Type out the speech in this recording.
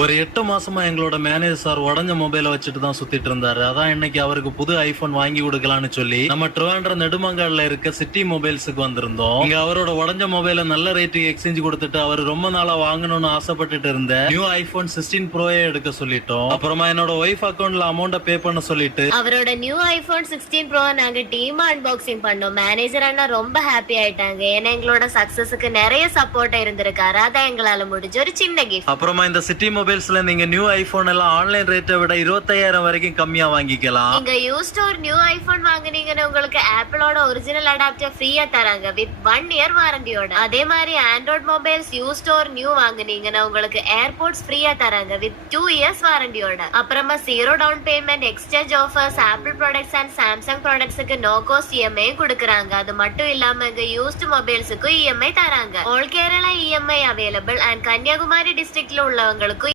ஒரு 8 மாசமா எங்களோட மேனேஜர் சார் உடஞ்ச மொபைலை வச்சுட்டு தான் சுத்திட்டு இருந்தாரு. அதான் இன்னைக்கு அவருக்கு புது ஐபோன் வாங்கி கொடுக்கலாம்னு சொல்லி நம்ம ட்ரிவாண்ட்ரம் நெடுமங்காடுல இருக்க சிட்டி மொபைல்ஸுக்கு வந்திருந்தோம். இங்க அவரோட உடஞ்ச மொபைலை நல்ல ரேட்டுக்கு எக்ஸ்சேஞ்ச் கொடுத்துட்டு அவர் ரொம்ப நாளா வாங்கணும்னு ஆசைப்பட்டுட்டு இருந்த நியூ ஐபோன் 16 ப்ரோயே எடுக்க சொல்லிட்டோம். அப்புறமா என்னோட ஒய்ஃப் அக்கௌண்ட்ல அமௌண்ட பே பண்ண சொல்லிட்டு அவரோட நியூ ஐபோன் 16 ப்ரோ நாங்க டீமா அன்பாக்சிங் பண்ணோம். மேனேஜர் அண்ணா ரொம்ப ஹாப்பி ஆயிட்டாங்க. ஏன்னா எங்களோட சக்சஸுக்கு நிறைய சப்போர்ட் இருந்திருக்காரு. அதான் எங்களால முடிஞ்ச ஒரு சின்ன கிஃப்ட். அப்புறமா இந்த சிட்டி மொபைல்ஸ்ல நீங்க நியூ ஐபோன் எல்லாம் ஆன்லைன் ரேட்டை விட 25,000 வரைக்கும் கம்மியா வாங்கிக்கலாம். நீங்க யூஸ்ட் ஒரு நியூ ஐபோன் வாங்குனீங்கன்னா உங்களுக்கு ஆப்பிளோட ஒரிஜினல் அடாப்டர் ஃப்ரீயா தராங்க வித் 1 இயர் வாரண்டியோட. அதே மாதிரி ஆண்ட்ராய்ட் மொபைல்ஸ் யூஸ்ட் ஒரு நியூ வாங்குனீங்கன்னா உங்களுக்கு ஏர்போர்ட்ஸ் ஃப்ரீயா தராங்க வித் 2 இயர்ஸ் வாரண்டியோட. அப்புறமா 0 down payment exchange offers apple products and Samsung ப்ராடக்ட்ஸ்க்கு no cost EMI கொடுக்கறாங்க. அது மட்டும் இல்லாம இங்க யூஸ்ட் மொபைல்ஸ்க்கு இஎம்ஐ தராங்க. All Kerala EMI available and Kanyakumari டிஸ்ட்ரிக்ட்ல உள்ளவங்களுக்கு